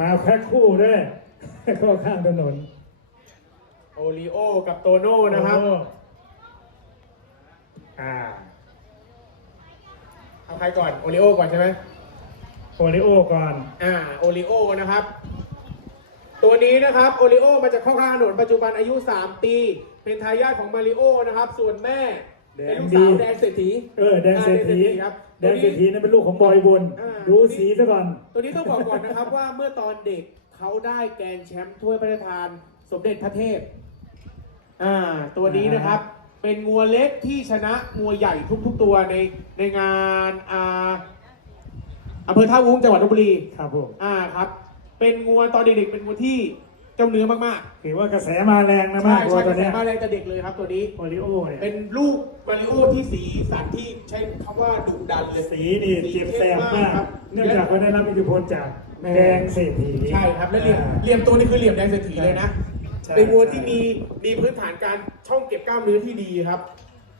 มาแพ็คคู่ด้วยเข้าข้างถนนโอริโอกับโตโน่นะครับโอ้อ่าเอาใครก่อนโอริโอก่อนใช่ไหมโอริโอก่อน อ่าโอริโอนะครับ ตัวนี้นะครับโอริโอมาจากข้างถนนปัจจุบันอายุ 3 ปี เป็นทายาทของมาริโอนะครับ ส่วนแม่แดงเป็นลูกดีสาวแดงเศรษฐีเออแดงเศรษฐีอ่าแดงเศรษฐีครับ แดงเศรษฐีนั่นเป็นลูกของบอยบุญอ่า ดูสีซะก่อน ตัวนี้ต้องบอกก่อนนะครับว่าเมื่อตอนเด็กเขาได้แกรนด์แชมป์ถ้วยพระราชทานสมเด็จพระเทพ อ่า ตัวนี้นะครับ เป็นงัวเล็กที่ชนะงัวใหญ่ทุกๆตัวในในงานอ่าอำเภอท่าวุ้งจังหวัดลบบุรี ครับผม อ่าครับ เป็นงัวตอนเด็กๆเป็นงัวที่ เจ้าเนื้อมากถือว่ากระแสมาแรงๆนะใช่มากวัวใช่ตัวเนี้ยมาแรงแต่เด็กเลยครับตัวนี้ โอริโอเนี่ยเป็นลูกมาริโอที่สีสันที่ใช้คำว่าดุดันเลยสีนี่เจ็บแสบมาก ครับเนื่องจากว่าได้รับอิทธิพลจากแม่แดงเศรษฐีใช่ครับและเหลี่ยมเหลี่ยมตัวนี้คือเหลี่ยมแดงเศรษฐีเลยนะใช่ เป็นวัวที่มีมีพื้นฐานการช่องเก็บกล้ามเนื้อที่ดีครับ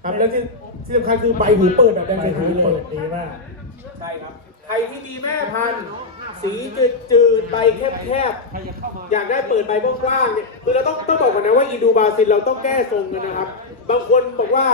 ครับแล้วที่ที่สำคัญคือใบหูเปิดแบบแดงไปเศรษหูฐีเลเปิยดดีมาก ใช่ครับใครที่มีแม่พันธุ์ สีจืดจืดๆใบแคบแคบๆ อยากได้เปิดใบกว้างๆเนี่ยคือเราต้องต้องบอกก่อนนะว่าอีดูบราซิลเราต้องแก้ทรงกันนะครับ บางคนบอกว่า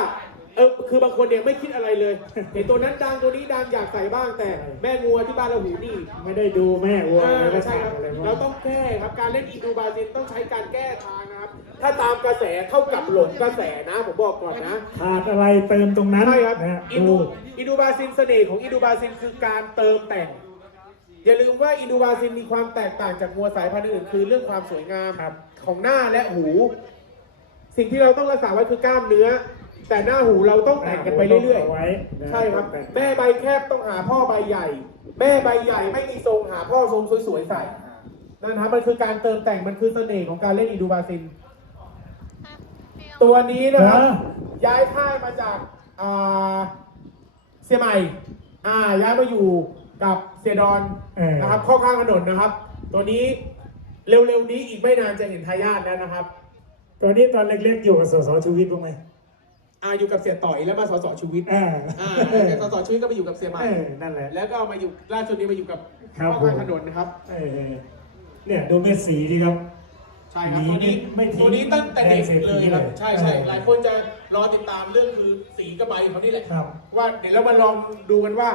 เออคือบางคนเนี่ยไม่คิดอะไรเลยเห็นตัวนั้นดังตัวนี้ดังอยากใส่บ้างแต่แม่งัวที่บ้านเราหูดีไม่ได้ดูแม่วัวเออะไรอก็ใช่ใช่ครับอะไรพวกเรานี้ต้องแก้ครับการเล่นอินดูบราซิลต้องใช้การแก้ทางนะครับ ถ้าตามกระแสเท่ากับหลงกระแสนะผมบอกก่อนนะขาดอะไรเติมตรงนั้นใช่ครับนะฮะอินดูดูอินดูบราซิลเสน่ห์ของอินดูบราซิลคือการเติมแต่ง อย่าลืมว่าอินดูบราซิลมีความแตกต่างจากงัวสายพันธุ์อื่นคือเรื่องความสวยงามครับ ของหน้าและหู สิ่งที่เราต้องรักษาไว้คือกล้ามเนื้อ แต่หน้าหูเราต้องแต่งกันไปเรื่อยาไว้นะๆใช่ครับแต่งแม่ใบแคบต้องหาพ่อใบใหญ่ แม่ใบใหญ่ไม่มีทรงหาพ่อทรงสวยๆใส่นั่นครับมันคือการเติมแต่งมันคือเสน่ห์ของการเล่นอินดูบราซิลตัวนี้นะครับนะย้ายค่ายมาจากอ่าเสียใหม่ อ่าย้ายมาอยู่ กับเสียดอนเออ นะครับเข้าข้างถนนนะครับ ตัวนี้เร็วๆนี้อีกไม่นานจะเห็นทายาทแล้วนะครับตัวนี้ตอนเล็กๆอยู่กับสสชูวิทย์บ้างไหมอ่าอยู่กับเสียต่อยแล้วมาสสชีวิตอ่าอ่าแล้วจากสสชีวิตก็ไปอยู่กับเสียใหม่เออนั่นแหละ แล้วก็มาอยู่ล่าสุดนี้มาอยู่กับครับ เข้าข้างถนนนะครับ เออเนี่ยดูเม็ดสีดีครับ ใช่ครับหนีตัวนี้ไม่ทิ้งตัวนี้ตั้งแต่เด็กแดงเศรษฐีเลยครับเลยใช่ใช่เออ หลายคนจะรอติดตามเรื่องคือสีกระใบเขานี่แหละ ครับ ว่าเดี๋ยวเรามาลองดูกันว่า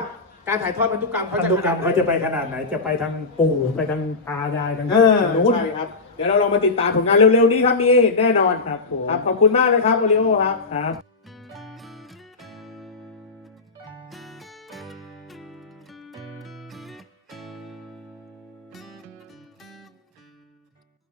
การถ่ายทอดพันธุกรรมพัเขานจะธุกรรมขนดหนเขาจะไปขนาดไหนจะไปทางปู่ไปทางตายายทางเออนู้น ใช่ครับ เดี๋ยวเราลองมาติดตามผลงานเร็วๆนี้ครับมีให้เห็นแน่นอนครับผม ครับขอบคุณมากนะครับโอริโอครับ ครับ